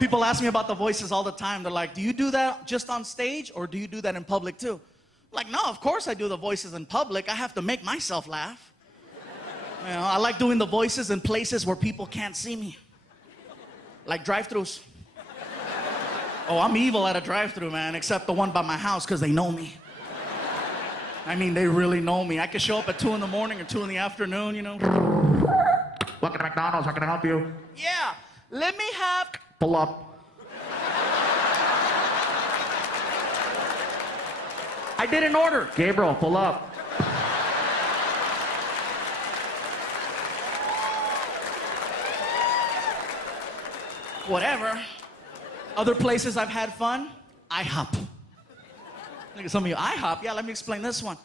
People ask me about the voices all the time. They're like, do you do that just on stage or do you do that in public too? I'm like, no, of course I do the voices in public. I have to make myself laugh. You know, I like doing the voices in places where people can't see me. Like drive-thrus. Oh, I'm evil at a drive-thru, man, except the one by my house because they know me. I mean, they really know me. I could show up at 2 in the morning or 2 in the afternoon, you know. Welcome to McDonald's. How can I help you? Yeah, let me have... Pull up. I didn't order. Gabriel, pull up. Whatever. Other places I've had fun, IHOP. Look at some of you, IHOP? Yeah, let me explain this one.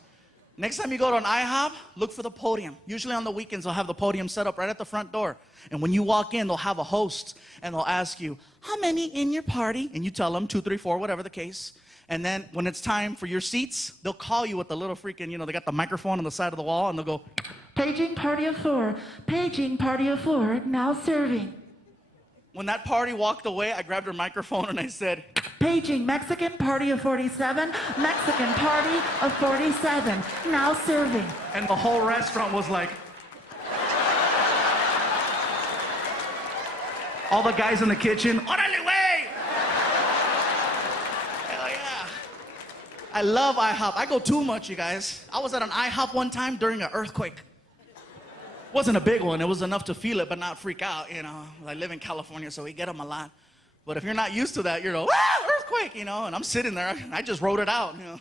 Next time you go to an IHOP, look for the podium. Usually on the weekends, they'll have the podium set up right at the front door. And when you walk in, they'll have a host, and they'll ask you, how many in your party? And you tell them, 2, 3, 4, whatever the case. And then when it's time for your seats, they'll call you with the little freaking, you know, they got the microphone on the side of the wall, and they'll go, Paging party of 4. Paging party of 4. Now serving. When that party walked away, I grabbed her microphone and I said, Paging Mexican party of 47. Mexican party of 47. Now serving. and the whole restaurant was like, all the guys in the kitchen, órale, way! Hell yeah. I love IHOP. I go too much, you guys. I was at an IHOP one time during an earthquake. Wasn't a big one. It was enough to feel it, but not freak out, you know. I live in California, so we get them a lot. But if you're not used to that, you're like, ah, earthquake, you know, and I'm sitting there. I just wrote it out, you know.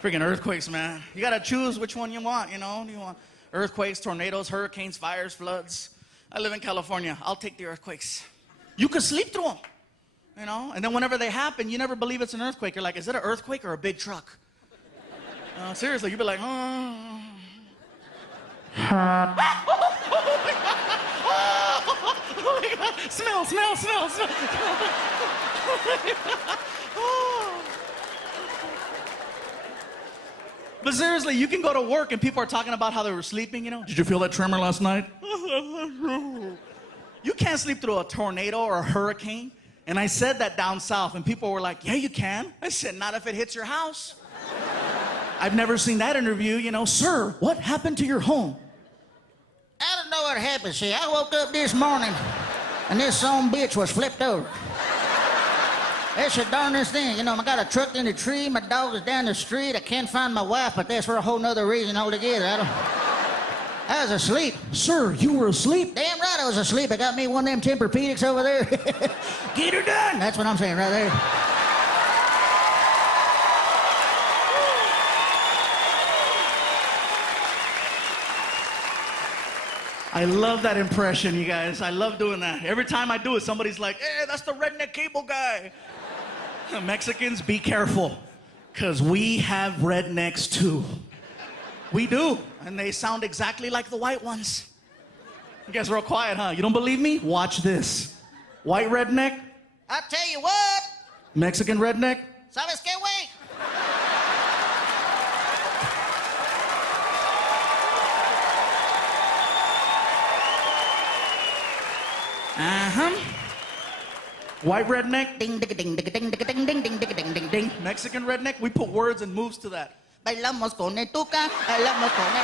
Freaking earthquakes, man. You gotta choose which one you want, you know? Do you want earthquakes, tornadoes, hurricanes, fires, floods? I live in California. I'll take the earthquakes. You can sleep through them, you know? And then whenever they happen, you never believe it's an earthquake. You're like, is it an earthquake or a big truck? Seriously, you'd be like, oh. Oh my God. Smell. Oh. But seriously, you can go to work and people are talking about how they were sleeping, you know? Did you feel that tremor last night? You can't sleep through a tornado or a hurricane. And I said that down south, and people were like, yeah, you can. I said, not if it hits your house. I've never seen that interview, you know. Sir, what happened to your home? I don't know what happened. See, I woke up this morning, and this son bitch was flipped over. That's the darndest thing. You know, I got a truck in the tree, my dog is down the street, I can't find my wife, but that's for a whole nother reason altogether. I was asleep. Sir, you were asleep? Damn right I was asleep. I got me one of them Tempur-Pedics over there. Get her done. That's what I'm saying right there. I love that impression, you guys. I love doing that. Every time I do it, somebody's like, hey, that's the redneck cable guy. Mexicans, be careful, because we have rednecks too. We do, and they sound exactly like the white ones. You guys are all quiet, huh? You don't believe me? Watch this. White redneck, I tell you what. Mexican redneck. ¿Sabes qué, güey? Uh-huh. White redneck, Ding, ding, ding, ding, ding, ding, ding, ding, ding, ding, ding, ding. Mexican redneck, we put words and moves to that. Bailamos con el tuca, bailamos con el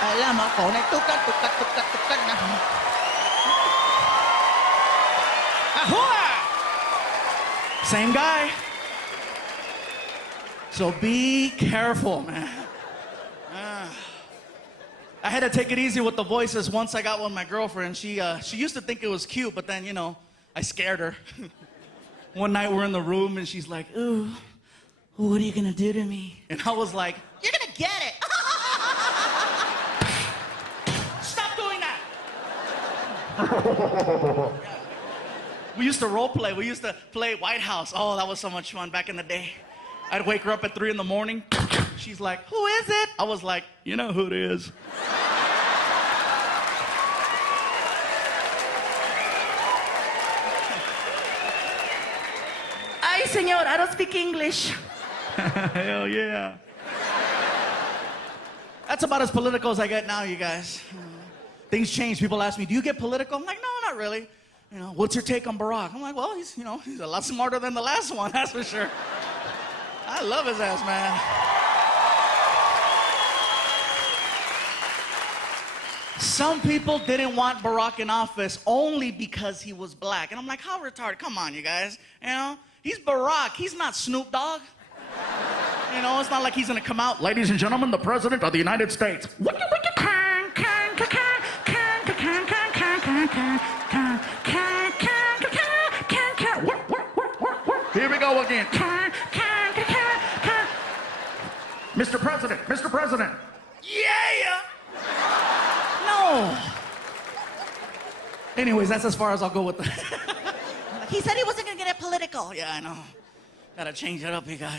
bailamos con el tuca, tuca, tuca, tuca. Ahoy! Same guy. So be careful, man. I had to take it easy with the voices once I got with my girlfriend. She used to think it was cute, but then, you know, I scared her. One night we're in the room and she's like, ooh, what are you gonna do to me? And I was like, You're gonna get it. stop doing that. We used to role play. We used to play White House. Oh, that was so much fun back in the day. I'd wake her up at 3 in the morning. She's like, who is it? I was like, you know who it is. Sorry, senor, I don't speak English. Hell yeah. That's about as political as I get now, you guys. Things change. People ask me, do you get political? I'm like, no, not really. You know, what's your take on Barack? I'm like, well, he's a lot smarter than the last one, that's for sure. I love his ass, man. Some people didn't want Barack in office only because he was black. And I'm like, how retarded? Come on, you guys. You know, he's Barack. He's not Snoop Dogg. You know, it's not like he's gonna come out, Ladies and gentlemen, the President of the United States. Here we go again. Mr. President, Mr. President. yeah. No. Anyways, that's as far as I'll go with the. He said he wasn't gonna get it political. Yeah, I know. Gotta change it up, you guys.